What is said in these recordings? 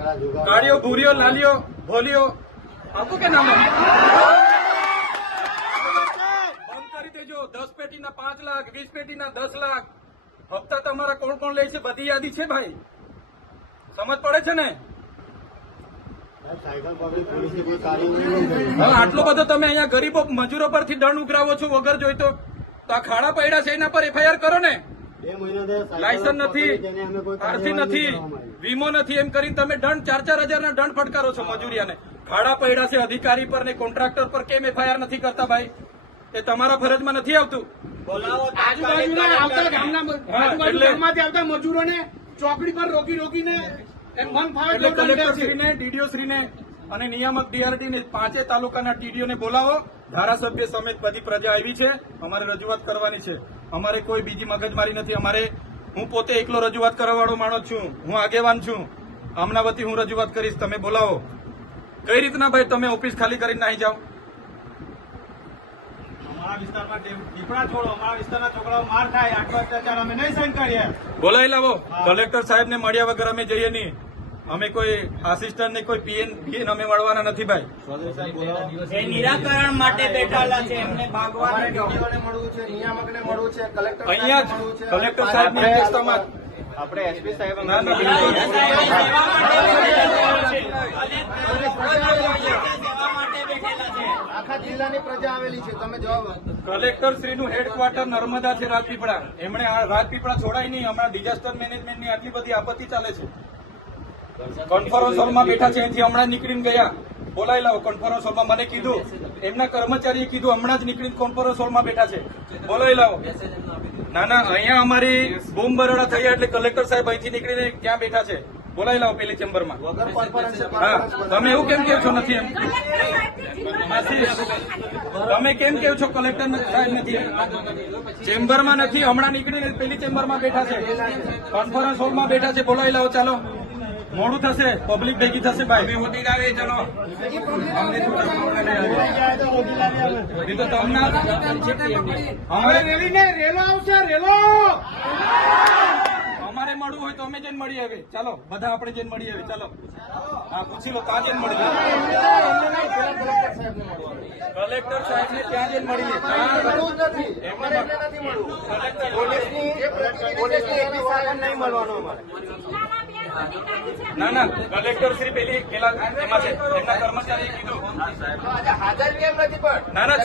ગાડીઓ ભૂરીઓ લાલીઓ ભોલીઓ. આપું કે નામ બંધ કરી દેજો. દસ પેટીના પાંચ લાખ વીસ પેટીના દસ લાખ. હપ્તા તમારા કોણ કોણ લે છે? બધી યાદી છે ભાઈ. સમજ પડે છે ને? આટલો બધો તમે અહીંયા ગરીબો મજૂરો પરથી દંડ ઉઘરાવો છો વગર જોઈતો તો. આ ખાડા પડ્યા છે એના પર એફઆઈઆર કરો ને. લાયસન્સ નથી આરસી નથી. વીમો નથી એમ કરીને તમે દંડ ચાર ચાર હજારના દંડ ફટકારો છો મજૂરિયાને. ભાડા પડ્યા છે અધિકારી પર ને કોન્ટ્રાક્ટર પર કેમ એફઆઈઆર નથી કરતા ભાઈ? એ તમારા ફરજમાં નથી આવતું? આજુબાજુના આવતા ગામના આજુબાજુ ગામમાંથી આવતા મજૂરોને ચોકડી પર રોકી રોકીને મન ફાવે કલેક્ટરશ્રીને તેવું દંડ કલેક્ટર કરે છે. શ્રીને ડીડીઓ શ્રીને અને નિયામક ડીઆરડી ને પાંચે તાલુકાના ટીડીઓને બોલાવો. ધારાસભ્ય સમેત બધી પ્રજા આવી છે. અમારે રજૂઆત કરવાની છે. અમારે કોઈ બીજી મગજમારી નથી. અમારે હું પોતે એકલો રજૂઆત કરવાવાળો માણસ છું. હું આગેવાન છું. આમના વતી હું રજૂઆત કરીશ. તમે બોલાવો. કઈ રીતના ભાઈ તમે ઓફિસ ખાલી કરીને નાહી જાઓ બોલાવી લાવો. કલેક્ટર સાહેબને મળ્યા વગર અમે જઈએ નહીં. અમે કોઈ આસિસ્ટન્ટ ને કોઈ પીએન પીએન અમે મળવાના નથી ભાઈ. નિરાકરણ માટે બેઠેલા છે એમને ભાગવા અમારે નથી DDO ને મળવું છે નિયામકને મળવું છે કલેક્ટર અહીંયા. કલેક્ટર સાહેબની અધ્યક્ષતામાં આપણે એસપી સાહેબ આખા જિલ્લાની પ્રજા આવેલી છે. તમે જવાબ કલેક્ટર શ્રીનું હેડક્વાર્ટર નર્મદા છે રાજપીપળા. એમણે આ રાજપીપળા છોડાય નહીં. હમણાં ડિઝાસ્ટર મેનેજમેન્ટની આટલી બધી આપત્તિ ચાલે છે. કોન્ફરન્સ હોલમાં બેઠા છે અહીંથી હમણાં નીકળીને ગયા. બોલાવી લાવો કોન્ફરન્સ હોલમાં મને કીધું. એમના કર્મચારીએ કીધું હમણાં જ નીકળીને કોન્ફરન્સ હોલમાં બેઠા છે. બોલાવી લાવો ના ના અહીંયા અમારી બૂમ બરોડા થયા એટલે કલેક્ટર સાહેબ અહીંથી નીકળીને ક્યાં બેઠા છે. બોલાવી લાવો પેલી ચેમ્બરમાં. હા તમે એવું કેમ કેવ છો નથી એમ? તમે કેમ કેવ છો કલેક્ટર સાહેબ નથી ચેમ્બરમાં નથી હમણાં નીકળીને પેલી ચેમ્બરમાં બેઠા છે. કોન્ફરન્સ હોલમાં બેઠા છે બોલાવી લાવો ચાલો. મોડું થશે પબ્લિક ભેગી થશે ભાઈ હોતી આવે ચલો. એ તો તમને અમારે રેલી ને રેલો આવશે રેલો! અમારે મળવું હોય તો અમે જઈને મળી આવે ચાલો બધા આપણે જઈને મળી આવે ચાલો. હા પૂછી લો ત્યાં જઈને મળી કલેક્ટર સાહેબ ને ત્યાં જઈને એક બી સાધન નહીં મળવાનું અમારે. ના ના કલેક્ટર શ્રી પેલી પેલા એમાં છે એમના કર્મચારી કીધું હાજર કેમ નથી પણ ના ના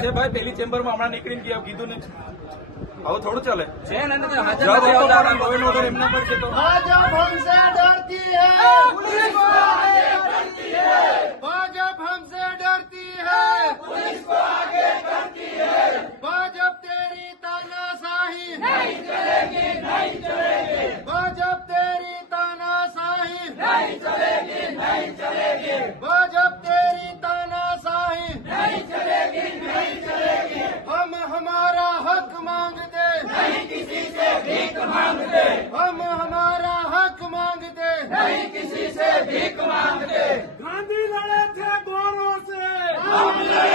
છે ભાઈ. પેલી ચેમ્બરમાં હમણાં નીકળીને ગયા કીધું ને આવું થોડું ચાલે છે ને તમે હાજર એમના પર છે તો भीख मांगते हम हमारा हक मांगते नहीं किसी से भीख मांगते गांधी लड़े थे गोरों से हम लड़े